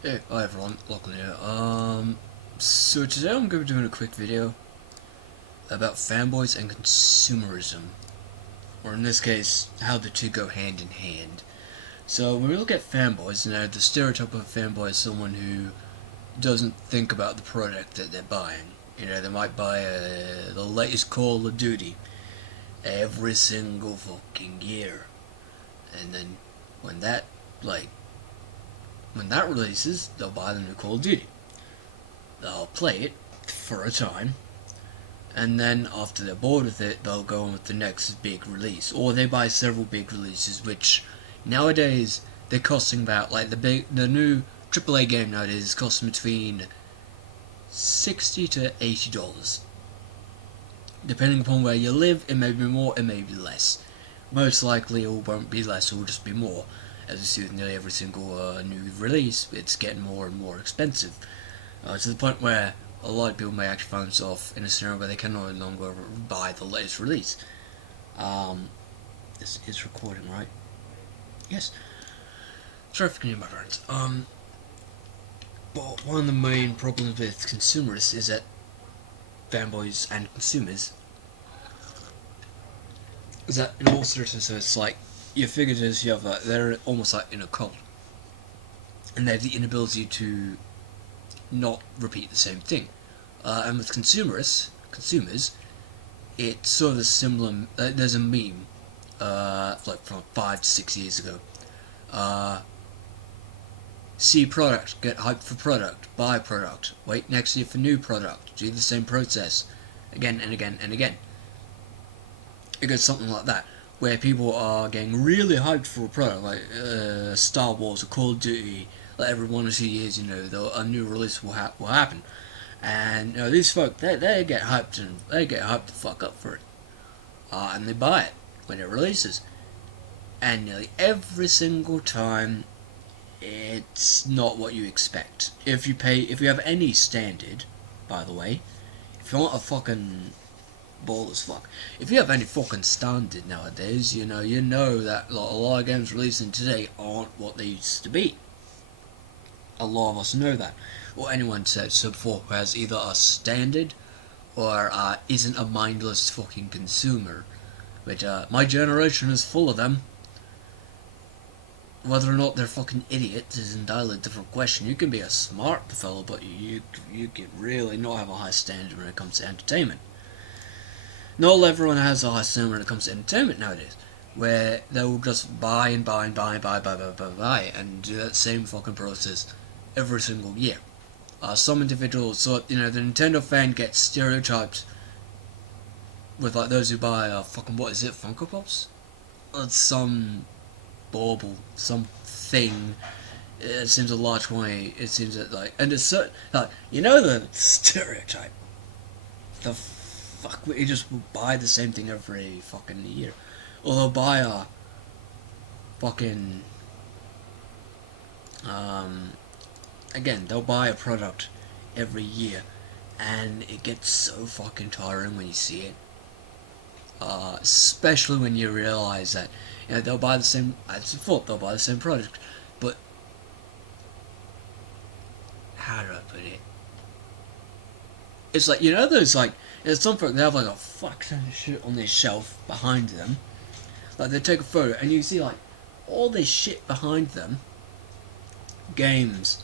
Hey, hi everyone, Lachlan here. So today I'm going to be doing a quick video about fanboys and consumerism, or in this case, how the two go hand in hand. So when we look at fanboys, the stereotype of a fanboy is someone who doesn't think about the product that they're buying. They might buy the latest Call of Duty every single fucking year, and then when that, like, when that releases, they'll buy the new Call of Duty. They'll play it for a time, and then after they're bored with it, they'll go on with the next big release. Or they buy several big releases, which nowadays they're costing about, like, the new AAA game nowadays is costing between $60 to $80. Depending upon where you live, it may be more, it may be less. Most likely it won't be less, it will just be more. As you see with nearly every single new release, it's getting more and more expensive. To the point where a lot of people may actually find themselves in a scenario where they can no longer buy the latest release. This is recording, right? Yes. Sorry for getting my friends. But one of the main problems with consumerists is that fanboys and consumers is that in all seriousness, it's like you figure this, you have like they're almost like in a cult, and they have the inability to not repeat the same thing. And with consumers, it's sort of a similar. There's a meme, like from 5 to 6 years ago. See product, get hyped for product, buy product, wait next year for new product, do the same process, again and again and again. It goes something like that, where people are getting really hyped for a product, like Star Wars or Call of Duty. Like every 1 or 2 years, a new release will happen, and these folk they get hyped and they get hyped the fuck up for it, and they buy it when it releases, and nearly every single time it's not what you expect. If you have any standard, by the way, if you want a fucking ball as fuck, if you have any fucking standard nowadays, you know that a lot of games releasing today aren't what they used to be. A lot of us know that, or anyone said so before who has either a standard or isn't a mindless fucking consumer, which my generation is full of them. Whether or not they're fucking idiots is entirely a different question. You can be a smart fellow, but you can really not have a high standard when it comes to entertainment. Not everyone has a high standard when it comes to entertainment nowadays, where they will just buy and buy and buy and buy and do that same fucking process every single year. Some individuals, so the Nintendo fan gets stereotyped with like those who buy fucking, what is it, Funko Pops? It's some bauble, something. It seems a large way. It seems that and it's so like the stereotype. The fuck, we just will buy the same thing every fucking year, or they'll buy a fucking again, they'll buy a product every year, and it gets so fucking tiring when you see it. Especially when you realize that they'll buy the same. As thought they'll buy the same product, but how do I put it? It's like those there's some folk they have like a fuck ton of shit on their shelf behind them. Like they take a photo and you see like all this shit behind them. Games,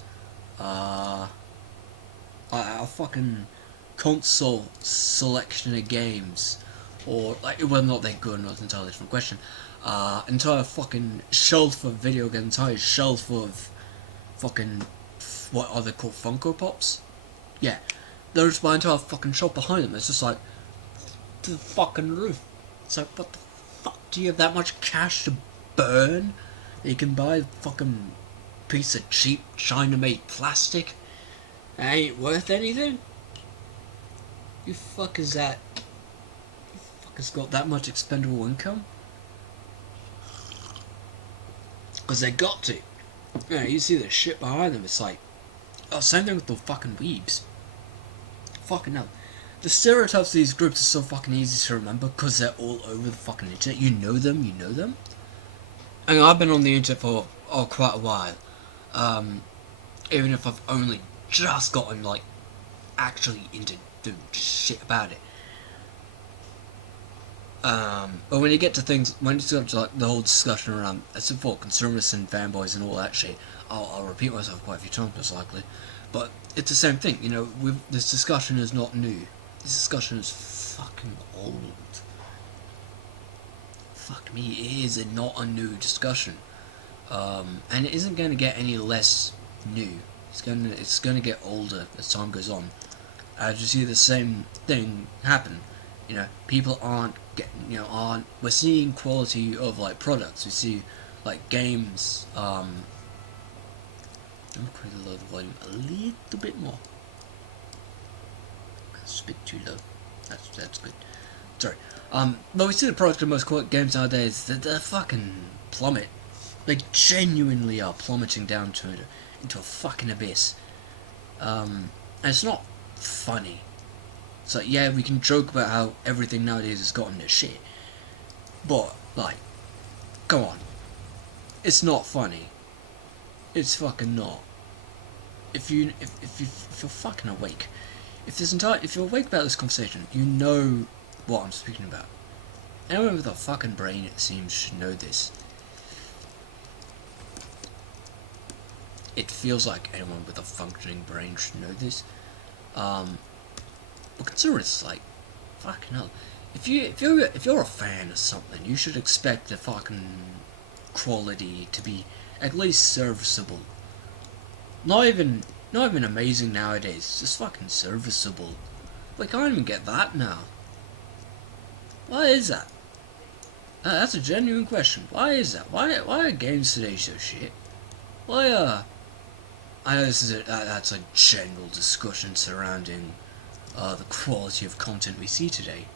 a fucking console selection of games, or like whether or not they're good or not is an entirely different question. Entire fucking shelf of video games, entire shelf of fucking, what are they called, Funko Pops? Yeah, there's my entire fucking shop behind them. It's just like to the fucking roof. It's like, what the fuck? Do you have that much cash to burn that you can buy a fucking piece of cheap China-made plastic that ain't worth anything? You fuckers that? You fuckers got that much expendable income? Because they got to. You see the shit behind them. It's like, same thing with the fucking weebs. Fucking hell. The stereotypes of these groups are so fucking easy to remember because they're all over the fucking internet. You know them. I mean, I've been on the internet for quite a while. even if I've only just gotten like actually into doing shit about it. But when you get to things, when it's got to like the whole discussion around, as for consumerism and fanboys and all that shit, I'll repeat myself quite a few times most likely, but it's the same thing. You know, this discussion is not new. This discussion is fucking old. Fuck me, it is not a new discussion, and it isn't going to get any less new. It's gonna get older as time goes on. As you see the same thing happen. You know, people aren't getting, we're seeing quality of like products. We see like games. Let me quickly lower the volume a little bit more. That's a bit too low. That's good. Sorry. But we see the product of most games nowadays. They're fucking plummet. They genuinely are plummeting down into a fucking abyss. And it's not funny. It's like, yeah, we can joke about how everything nowadays has gotten to shit, but like, come on, it's not funny. It's fucking not. If you're fucking awake, if you're awake about this conversation, you know what I'm speaking about. Anyone with a fucking brain, it seems, should know this. It feels like anyone with a functioning brain should know this. But consider it's like, fucking hell. If you're a fan of something, you should expect the fucking quality to be at least serviceable. Not even amazing nowadays. Just fucking serviceable. We can't even get that now. Why is that? That's a genuine question. Why is that? Why are games today so shit? Why I know that's a general discussion surrounding the quality of content we see today.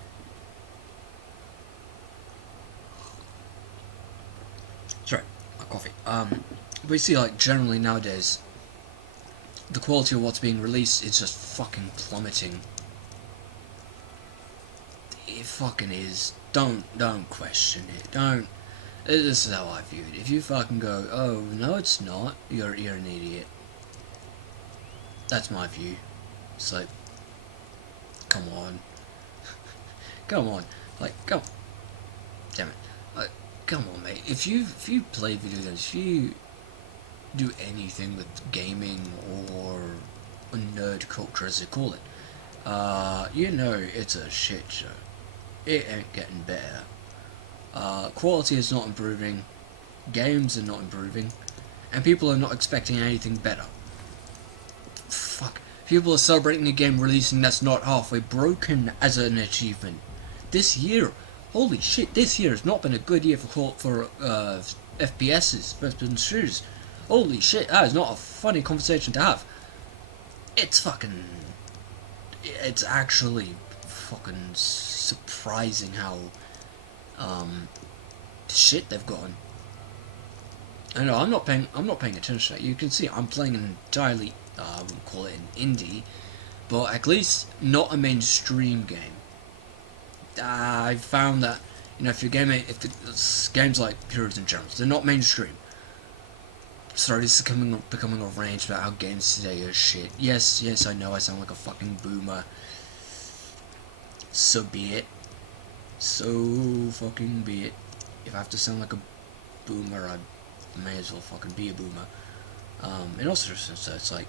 Sorry, my coffee. We see like generally nowadays, the quality of what's being released is just fucking plummeting. It fucking is. Don't question it. Don't. This is how I view it. If you fucking go, oh no, it's not. You're an idiot. That's my view. It's like, come on. Come on. Like, come on. Damn it. Like, come on, mate. If you play video games, if you do anything with gaming or nerd culture, as they call it, you know it's a shit show. It ain't getting better. Quality is not improving. Games are not improving. And people are not expecting anything better. Fuck. People are celebrating a game releasing that's not halfway broken as an achievement. This year, holy shit, this year has not been a good year for FPSs, first-person shooters. Holy shit, that is not a funny conversation to have. It's actually fucking surprising how shit they've gotten. I know I'm not paying attention to that. You can see I'm playing an entirely I wouldn't call it an indie, but at least not a mainstream game. I found that, you know, if it's games like Heroes and Generals, they're not mainstream. Sorry, this is becoming a rant about how games today are shit. Yes, I know I sound like a fucking boomer. So be it. So fucking be it. If I have to sound like a boomer, I may as well fucking be a boomer. And also, so it's like,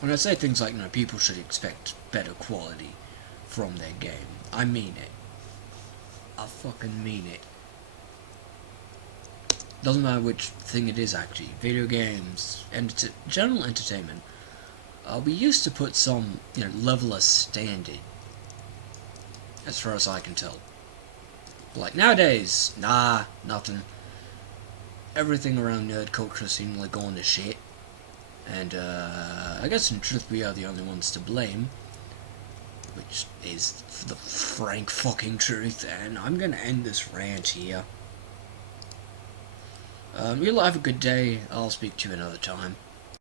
when I say things like, you know, people should expect better quality from their game, I mean it. I fucking mean it. Doesn't matter which thing it is, actually. Video games, general entertainment. We used to put some, you know, level of standard, as far as I can tell. Like, nowadays, nah, nothing. Everything around nerd culture seems like going to shit. And, I guess in truth we are the only ones to blame. Which is the frank fucking truth, and I'm gonna end this rant here. You'll have a good day. I'll speak to you another time.